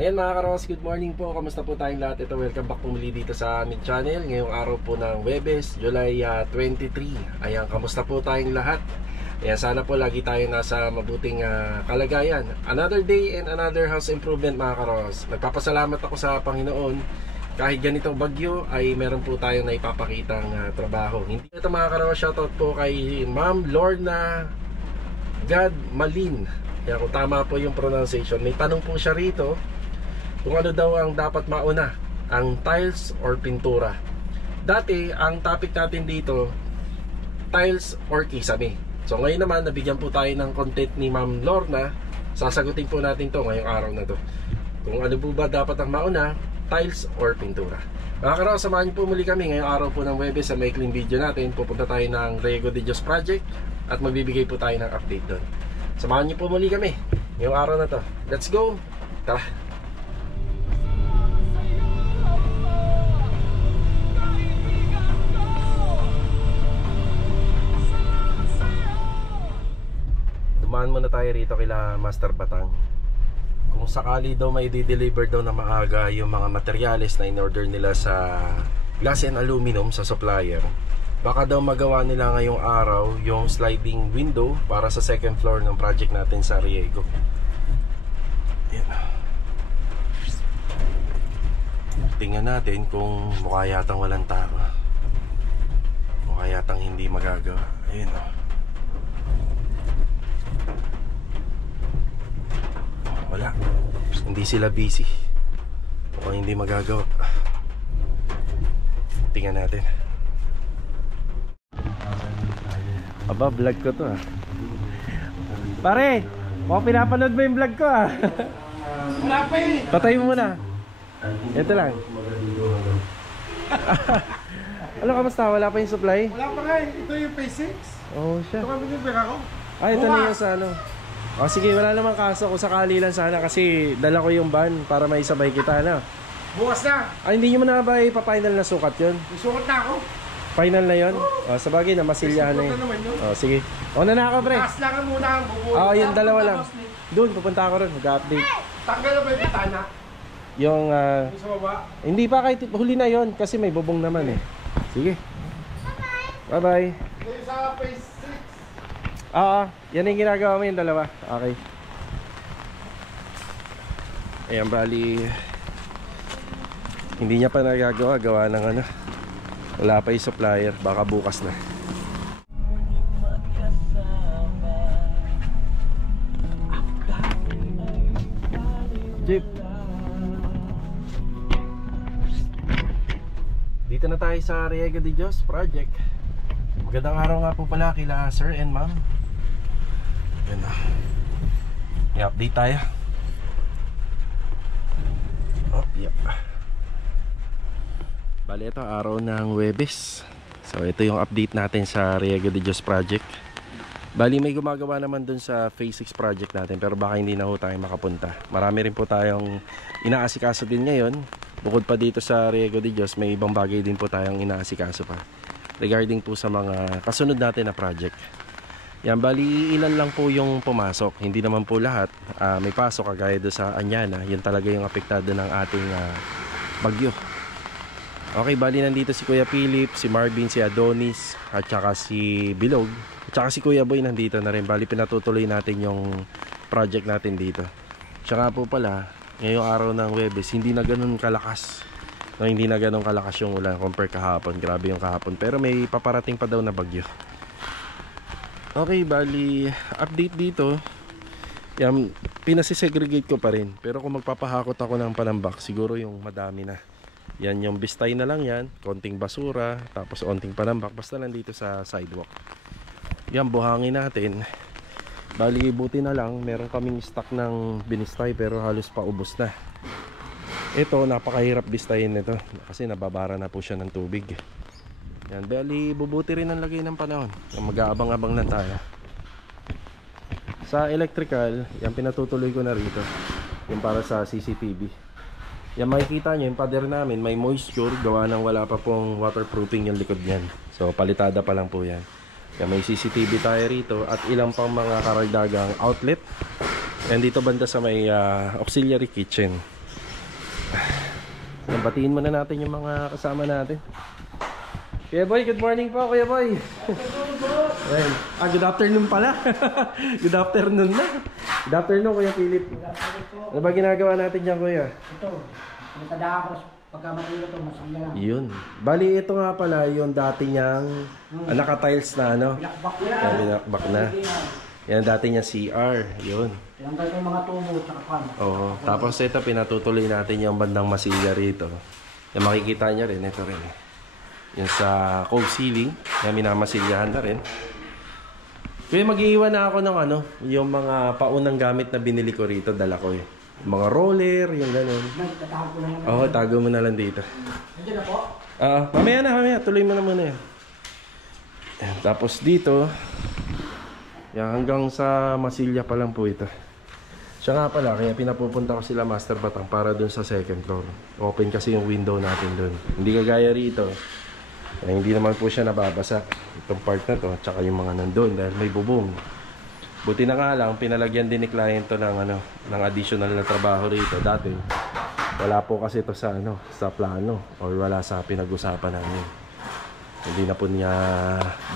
Ayan mga karos, good morning po. Kamusta po tayong lahat? Ito, welcome back po muli dito sa aming channel. Ngayong araw po ng Huwebes, July 23. Ayan, kamusta po tayong lahat? Ayan, sana po lagi tayo nasa mabuting kalagayan. Another day and another house improvement mga karos. Nagpapasalamat ako sa Panginoon. Kahit ganitong bagyo ay meron po tayong naipapakitang trabaho. Hindi ito mga karos, shoutout po kay Ma'am Lorna God Malin. Kaya kung tama po yung pronunciation, may tanong po siya rito kung ano daw ang dapat mauna, ang tiles or pintura. Dati, ang topic natin dito, tiles or kisame. So ngayon naman, nabigyan po tayo ng content ni Ma'am Lorna. Sasagutin po natin to ngayong araw na to. Kung ano po ba dapat ang mauna, tiles or pintura. Mga karaw, samahan niyo po muli kami ngayong araw po ng Huwebes sa maikling video natin. Pupunta tayo ng Riego de Dios Project at magbibigay po tayo ng update doon. Samahan niyo po muli kami ngayong araw na to. Let's go! Tara! Dumaan muna tayo rito kila Master Batang. Kung sakali daw may di-deliver daw na maaga yung mga materyales na in-order nila sa glass and aluminum sa supplier, baka daw magawa nila ngayong araw yung sliding window para sa second floor ng project natin sa Riego. Ayan. Tingnan natin kung mukha yatang walang tao, mukha yatang hindi magagawa. Ayan o. Wala, hindi sila busy. Mukhang hindi magagawa. Tingnan natin. Aba, vlog ko to Pare, mukhang pinapanood mo yung vlog ko Wala pa eh. Patay mo muna. Ito lang. Ano, kamusta? Wala pa yung supply? Wala pa nga eh. Ito yung phase 6. Oo siya. Ito kami yung pera ko. Ay, ito na yung sa ano. O sige, wala namang kaso. Kung sakali lang sana kasi dala ko yung van para may sabay kita na. Bukas na. Ay, hindi nyo mo na ba ipa-final na sukat yun? Isukat na ako. Final na yun? O, sa bagay na masilyahan na yun. O, sige. O, na ako, pre. Taas lang muna ang bubuhay. Oo, yung dalawa lang. Doon, pupunta ako rin. Mag-update. Tanggal na ba yung bitana? Yung, Yung sa baba? hindi pa, kahit huli na yon kasi may bubong naman eh. Sige. Bye-bye. Ito yung sa phase 6. Oo, yan yung ginagawa mo yung dalawa. Okay. Ayan, bali hindi niya pa nagagawa. Gawa ng ano, wala pa yung supplier. Baka bukas na. Jeep. Dito na tayo sa Riego de Dios Project. Magandang araw nga po pala kila Sir and Ma'am. Yan na. I-update tayo. Yep. Bali, ito araw ng Huwebes. So ito yung update natin sa Riego de Dios Project. Bali, may gumagawa naman dun sa Phase 6 project natin, pero baka hindi na ho tayo makapunta. Marami rin po tayong inaasikaso din ngayon. Bukod pa dito sa Riego de Dios, may ibang bagay din po tayong inaasikaso pa regarding po sa mga kasunod natin na project. Yan, bali ilan lang po yung pumasok. Hindi naman po lahat. May pasok kagaya doon sa Anyana. Yun talaga yung apektado ng ating bagyo. Okay, bali nandito si Kuya Philip, si Marvin, si Adonis, at saka si Bilog, at saka si Kuya Boy nandito na rin. Bali pinatutuloy natin yung project natin dito. Tsaka po pala, ngayong araw ng Huwebes, hindi na ganun kalakas. No, hindi na ganun kalakas yung ulan compare kahapon. Grabe yung kahapon. Pero may paparating pa daw na bagyo. Okay, bali update dito. Yan, pinasisegregate ko pa rin. Pero kung magpapahakot ako ng panambak, siguro yung madami na. Yan yung bistay na lang yan. Konting basura, tapos konting panambak. Basta lang dito sa sidewalk. Yan, buhangin natin. Bali, buti na lang. Meron kaming stock ng binistay pero halos paubos na. Ito, napakahirap bistayin nito. Kasi nababara na po siya ng tubig. Yan, bali, bubuti rin ang lagay ng panahon. Mag-aabang-abang lang tayo. Sa electrical, yan pinatutuloy ko na rito. Yung para sa CCTV. Yan, makikita nyo, yung pader namin may moisture. Gawa ng wala pa pong waterproofing yung likod nyan. So, palitada pa lang po yan. Yan, may CCTV tayo rito. At ilang pang mga karagdagang outlet. Yan, dito banda sa may auxiliary kitchen. Batiin muna natin yung mga kasama natin. Kuya Boy, good morning po, Kuya Boy. Ayan. Good afternoon pala. Good afternoon na. Good afternoon, Kuya Philip. Ano ba ginagawa natin dyan, Kuya? Ito, nagtadaan ko pagka matulog ito, masaya lang. Yun. Bali, ito nga pala yung dati niyang naka-tiles na ano. Pinakbak ko Yan, binakbak na. Yan, dati niya CR. Yun. Tinanggal ko yung mga tubo at saka pan. Oo. Tapos ito, pinatutuloy natin yung bandang masilya rito. Yung makikita niya rin, ito rin. Yung sa cove ceiling, na minamasilyahan na rin. Kaya mag-iiwan na ako ng ano, yung mga paunang gamit na binili ko rito, dala ko eh. Mga roller, yung ganun. Nagtatahan ko lang. Oo, tago mo na lang dito. Nandiyan na po. Mamaya. Tuloy mo na muna yan. Ayan, tapos dito, yan, hanggang sa masilya pa lang po ito. Siya nga pala, kaya pinapupunta ko sila Master Batang para dun sa second floor. Open kasi yung window natin dun. Hindi kagaya rito. Kaya hindi naman po siya nababasa. Itong part na to, tsaka yung mga nandun dahil may bubong. Buti na nga lang, pinalagyan din ni client to ng, ng additional na trabaho rito. Dati, wala po kasi to sa, sa plano or wala sa pinag-usapan namin. Hindi na po niya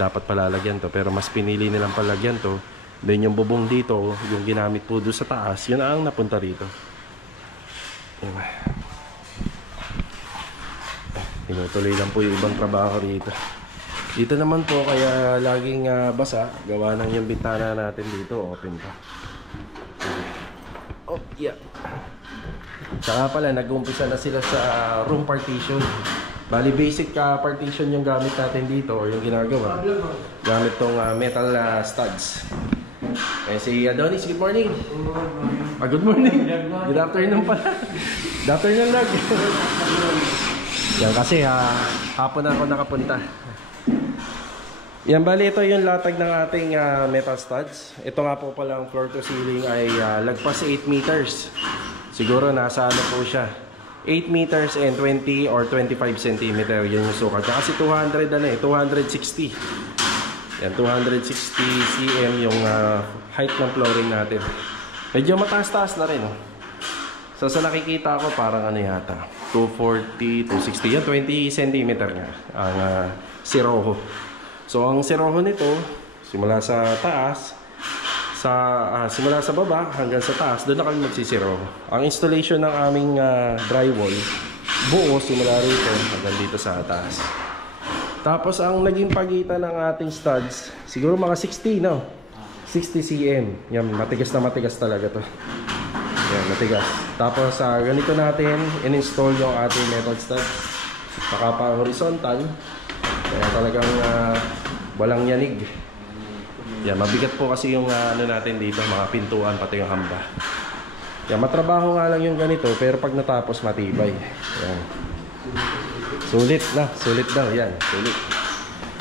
dapat palalagyan to. Pero mas pinili nilang palagyan to. Then yung bubong dito, yung ginamit po doon sa taas, yun ang napunta rito. Tinutuloy lang po yung ibang trabaho rito. Dito naman po, kaya laging basa. Gawa ng yung bintana natin dito, open pa. Oh, yeah. Tsaka pala, nag-umpisa na sila sa room partition. Bali, basic partition yung gamit natin dito or yung ginagawa. Gamit tong metal studs. Eh, si Adonis, good morning. Good morning. Good afternoon pala. Good afternoon lang. Yan kasi hapon na ako nakapunta. Yan, bali ito yung latag ng ating metal studs. Ito nga po palang floor to ceiling ay lagpas 8 meters. Siguro nasa ano po siya, 8 meters and 20 or 25 cm. Yan yung sukat. Kasi 200 260. Yan, 260 cm yung height ng flooring natin. Medyo mataas-taas na rin. So sa nakikita ko parang ano yata, 240, 260. Yan, 20 cm nga ang siroho. So ang siroho nito, simula sa taas, simula sa baba hanggang sa taas, doon na kami magsisiroho. Ang installation ng aming drywall, buo simula rito hanggang dito sa taas. Tapos ang naging pagitan ng ating studs, siguro mga 60, no? 60 cm. Yan, matigas na matigas talaga to. Yan, matigas. Tapos ganito natin in-install yung ating metal studs. Saka pa horizontal. Kaya talagang walang yanig. Yan, mabigat po kasi yung ano natin dito, mga pintuan pati yung hamba. Yan, matrabaho nga lang yung ganito, pero pag natapos matibay. Yan. Sulit daw, yan, sulit.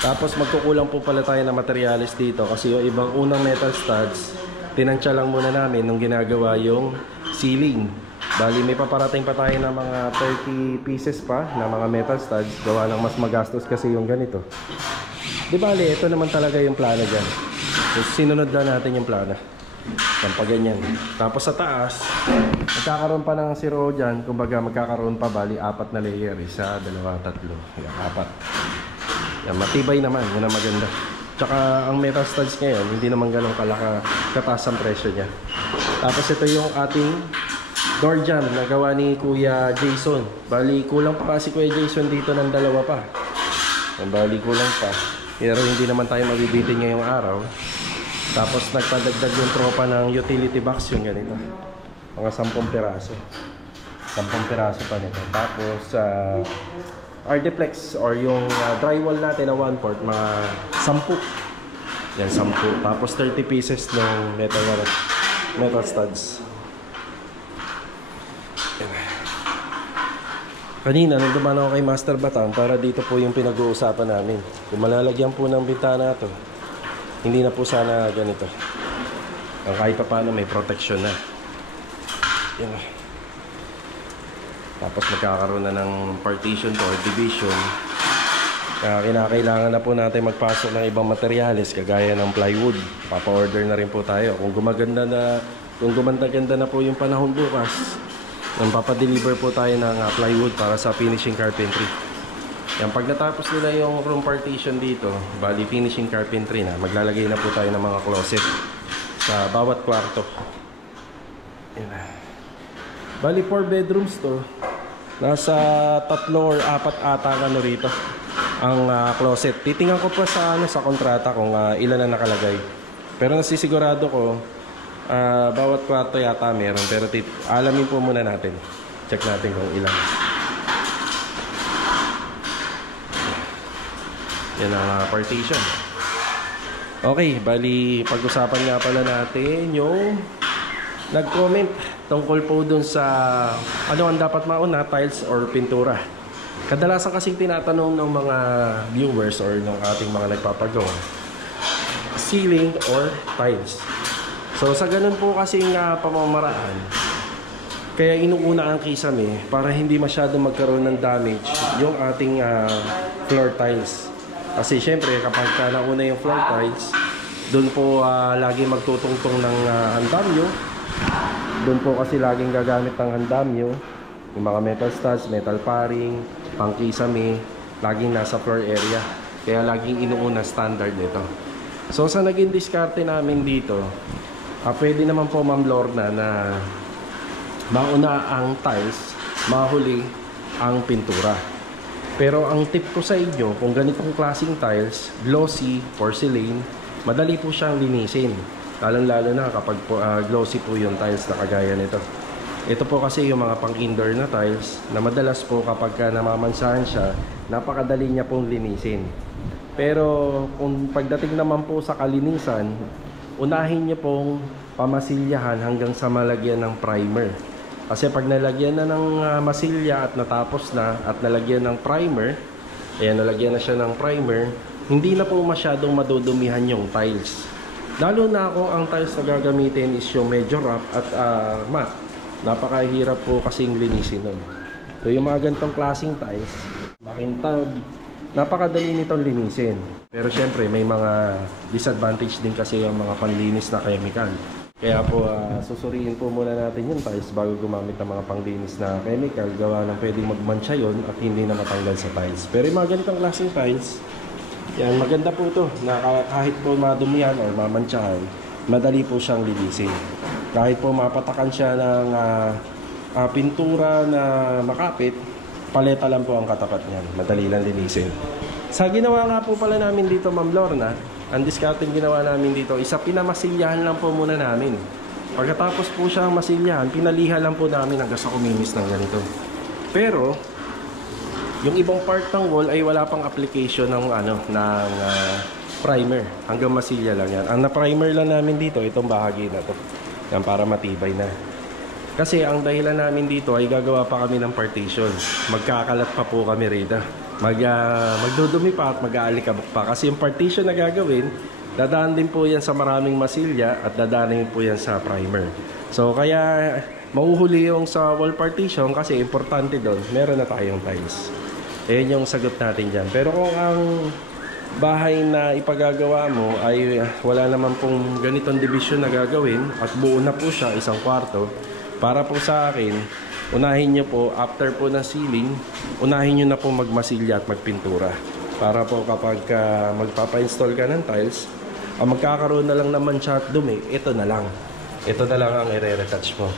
Tapos magkukulang po pala tayo ng materials dito kasi yung ibang unang metal studs, tinansya lang muna namin nung ginagawa yung ceiling. Bali may paparating pa tayo ng mga 30 pieces pa na mga metal studs, gawa ng mas magastos kasi yung ganito. Di bali, ito naman talaga yung plano dyan. So, sinunod lang natin yung plano. Yan pa ganyan. Tapos sa taas, magkakaroon pa ng zero dyan. Kumbaga magkakaroon pa, bali 4 na layer. 1, 2, 3. Yan, 4. Yan, matibay naman. Yan ang maganda. Tsaka ang metal studs ngayon, hindi naman ganun kataas ang presyo niya. Tapos ito yung ating door jamb na gawa ni Kuya Jason. Bali kulang pa si Kuya Jason dito ng 2 pa. Yan, bali kulang pa. Pero hindi naman tayo mabibitin ngayong araw. Tapos nagpadagdag yung tropa ng utility box yung ganito. Mga 10 piraso. 10 piraso pa nito. Tapos RDFlex or yung drywall natin na 1/4, mga 10. Yan, 10. Tapos 30 pieces ng metal studs. Yan. Kanina, nung dumaan ako kay Master Batang, para dito po yung pinag-uusapan namin. Kung malalagyan po ng bintana ito, hindi na po sana ganito. Kahit pa paano may protection na. Yan. Tapos magkakaroon na ng partition to or division. Kinakailangan na po natin magpasok ng ibang materyales kagaya ng plywood. Papa-order na rin po tayo. Kung gumaganda na po yung panahon bukas, Yung papadeliver po tayo ng plywood para sa finishing carpentry. Yan, pag natapos nila yung room partition dito, bali finishing carpentry na, maglalagay na po tayo ng mga closet sa bawat kwarto. Yan. Bali 4 bedrooms to. Nasa 3 or 4 ata ano rito ang closet. Titingnan ko pa sa sa kontrata kung ilan na nakalagay. Pero nasisigurado ko bawat kwarto yata meron, pero alamin po muna natin. Check natin kung ilan. Yan ang partition. Okay, bali pag-usapan nga pala natin yung nag-comment tungkol po dun sa ano ang dapat mauna, tiles or pintura. Kadalasan kasing tinatanong ng mga viewers or ng ating mga nagpapagawa, ceiling or tiles. So sa ganun po kasing pamamaraan, kaya inuuna ang kisame para hindi masyadong magkaroon ng damage yung ating floor tiles. Kasi syempre kapag nauna yung floor tiles, doon po lagi magtutungtong ng andamyo. Doon po kasi laging gagamit ng andamyo, yung mga metal studs, metal paring, pangkisame, laging nasa floor area. Kaya laging inuuna standard nito. So sa naging diskarte namin dito, pwede naman po Ma'am Lorna na mauna ang tiles, mahuli ang pintura. Pero ang tip ko sa inyo, kung ganitong klaseng tiles, glossy, porcelain, madali po siyang linisin. Lalong-lalo na kapag glossy po yung tiles na kagaya nito. Ito po kasi yung mga pang-indoor na tiles na madalas po kapag namamansahan siya, napakadali niya pong linisin. Pero kung pagdating naman po sa kalinisan, unahin niyo pong pamasilyahan hanggang sa malagyan ng primer. Kasi pag nalagyan na ng masilya at natapos na at nalagyan ng primer, ayan, nalagyan na siya ng primer, hindi na po masyadong madudumihan yung tiles. Lalo na kung ang tiles na gagamitin is yung medyo rough at matte. Napakahirap po kasing linisin nun. So yung mga ganitong klaseng tiles, makintab, napakadali nitong linisin. Pero syempre may mga disadvantage din kasi yung mga panlinis na chemical. Kaya po susuriin po muna natin yung tiles bago gumamit ng mga panglinis na chemical, gawa ng pwedeng magmantsa yun at hindi na matanggal sa tiles. Pero yung mga ganitong klaseng tiles, yan, maganda po ito na kahit po madumihan o mamantsahan, madali po siyang linisin. Kahit po mapatakan siya ng pintura na makapit, paleta lang po ang katapat niyan. Madali lang linisin. Sa ginawa nga po pala namin dito Ma'am Lorna, ang discarding ginawa namin dito, isa pinamasilyahan lang po muna namin. Pagkatapos po siyang masilyahan, pinalihan lang po namin hanggang sa kuminis ng ganito. Pero yung ibang part ng wall ay wala pang application ng primer. Hanggang masilya lang yan. Ang na-primer lang namin dito, itong bahagi na to. Yan, para matibay na. Kasi ang dahilan namin dito ay gagawa pa kami ng partition. Magkakalat pa po kami rito. Magdudumi pa at mag-aalikabok pa. Kasi yung partition na gagawin, dadaan din po yan sa maraming masilya at dadaan din po yan sa primer. So kaya mauhuli yung sa wall partition kasi importante doon, meron na tayong tiles. Ayan yung sagot natin dyan. Pero kung ang bahay na ipagagawa mo ay wala naman pong ganitong division na gagawin at buo na po siya, isang kwarto, para po sa akin, unahin nyo po, after po ng ceiling, unahin nyo na po magmasilya at magpintura. Para po kapag magpapa-install ka ng tiles, magkakaroon na lang naman siya at dumi, ito na lang. Ito na lang ang i-retouch mo.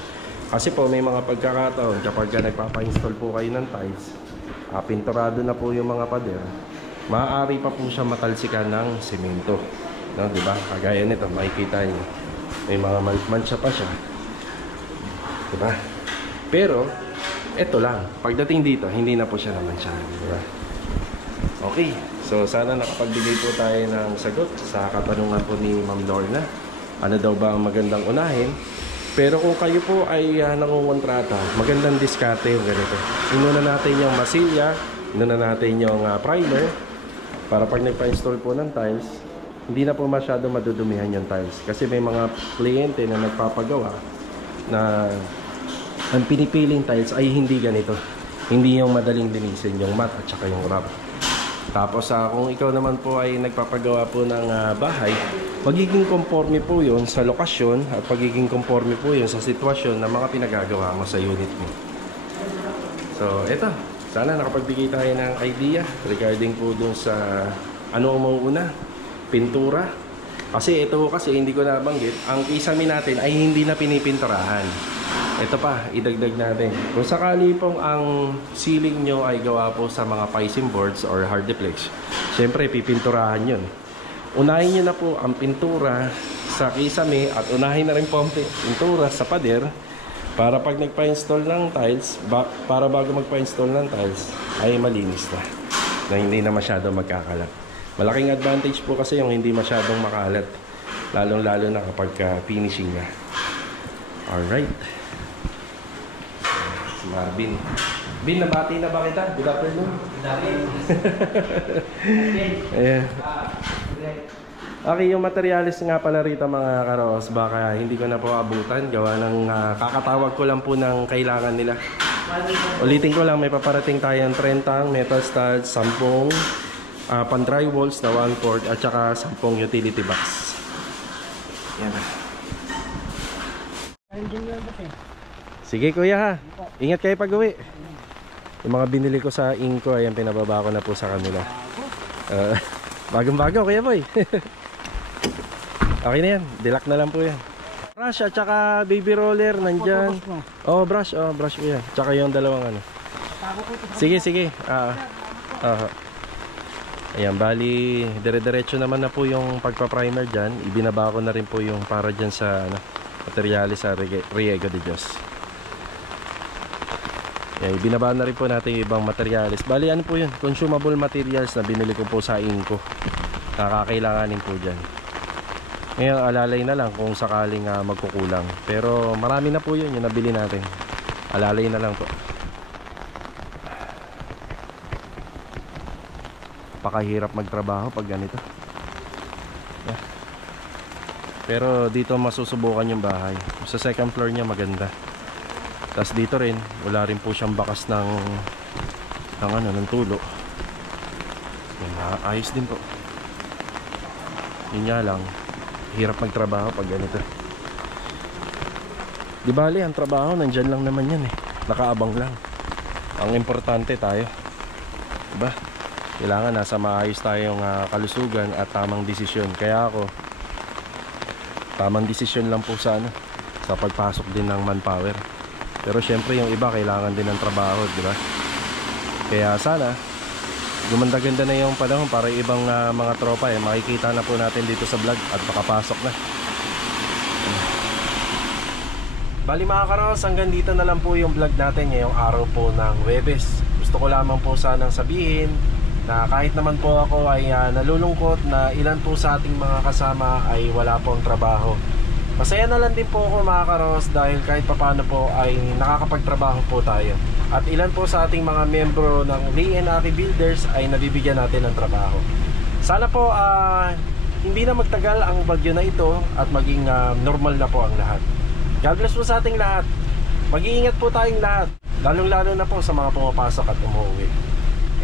Kasi po may mga pagkakataon kapag nagpapa-install po kayo ng tiles, pinturado na po yung mga pader, maaari pa po siya matalsikan ng semento. No, di ba? Kagaya nito, makikita niyo. May mga mancha pa siya. Di ba? Pero, ito lang. Pagdating dito, hindi na po siya namansyahan. Di ba? Okay. So, sana nakapagbigay po tayo ng sagot sa katanungan po ni Ma'am Lorna. Ano daw ba ang magandang unahin? Pero kung kayo po ay nangungontrata, magandang diskarte yung ganito. Inuna natin yung masilya, inuna natin yung primer, para pag nagpa-install po ng tiles, hindi na po masyado madudumihan yung tiles. Kasi may mga kliyente na nagpapagawa na ang pinipiling tiles ay hindi ganito. Hindi yung madaling linisin, yung matte at saka yung rough. Tapos kung ikaw naman po ay nagpapagawa po ng bahay, magiging conforme po yun sa lokasyon at magiging conforme po yun sa sitwasyon na mga pinagagawa mo sa unit mo. So, eto. Sana nakapagbigay tayo ng idea regarding po dun sa ano ang mauuna. Pintura. Kasi ito kasi hindi ko nabanggit. Ang kisame natin ay hindi na pinipinturahan. Ito pa, idagdag natin. Kung sakali pong ang ceiling nyo ay gawa po sa mga piping boards or hardiplex, syempre pipinturahan yun. Unahin nyo na po ang pintura sa kisame at unahin na rin po ang pintura sa pader para pag nagpa-install ng tiles, para bago magpa-install ng tiles ay malinis na hindi na masyadong magkakalat. Malaking advantage po kasi yung hindi masyadong makalat, lalong-lalo na kapag finishing na. Alright. Si Marvin. Bin, nabati na ba kita? Good afternoon. Good afternoon. Ayan. Okay, yung materialis nga pala rito mga karos, baka hindi ko na po abutan. Gawa ng kakatawag ko lang po ng kailangan nila. Ulitin ko lang, may paparating tayong 30 metal studs, 10 pan-dry walls na 1/4 at saka 10 utility box. Yan na. Sige kuya ha. Ingat kayo pag uwi. Yung mga binili ko sa Inco, ayan pinababa ko na po sa kanila. Bagong-bago kuya boy. Okay na yan. Dilak na lang po yan. Brush at saka baby roller nandyan. Oh brush. Oh brush ko yan. Tsaka yung dalawang ano. Sige. Ayan, bali dire-diretso naman na po yung pagpa-primer dyan. Ibinaba ko na rin po yung para dyan sa materialis sa Riego de Dios. Ayan, ibinaba na rin po natin yung ibang materialis. Bali ano po yun, consumable materials na binili ko po sa Inco. Nakakailanganin po dyan. Ngayon alalay na lang kung sakaling magkukulang. Pero marami na po yun yung nabili natin. Alalay na lang po. Pakahirap magtrabaho pag ganito. Yeah. Pero dito masusubukan yung bahay. Sa second floor niya maganda. Tapos dito rin, wala rin po siyang bakas ng tulo. Yan, ayos din po. Yun nga lang, hirap magtrabaho pag ganito. Di bali, ang trabaho nandyan lang naman yan eh. Nakaabang lang. Ang importante tayo. Diba? Kailangan nasa maayos tayong kalusugan at tamang desisyon. Kaya ako, tamang desisyon lang po sa sa pagpasok din ng manpower. Pero syempre yung iba kailangan din ng trabaho, di ba? Kaya sana gumanda-ganda na yung panahon para ibang mga tropa makikita na po natin dito sa vlog at makapasok na. Bali mga karos, hanggang dito na lang po yung vlog natin ngayong araw po ng Huwebes. Gusto ko lamang po sanang sabihin na kahit naman po ako ay nalulungkot na ilan po sa ating mga kasama ay wala pong trabaho. Masaya na lang din po ako mga karos dahil kahit papano po ay nakakapagtrabaho po tayo. At ilan po sa ating mga membro ng Lee and Aki Builders ay nabibigyan natin ng trabaho. Sana po hindi na magtagal ang bagyo na ito at maging normal na po ang lahat. God bless po sa ating lahat. Mag-iingat po tayong lahat, lalong-lalo na po sa mga pumapasok at umuwi.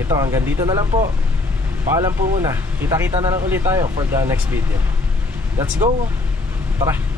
Ito, hanggang dito na lang po. Paalam po muna. Kita-kita na lang ulit tayo for the next video. Let's go! Tara!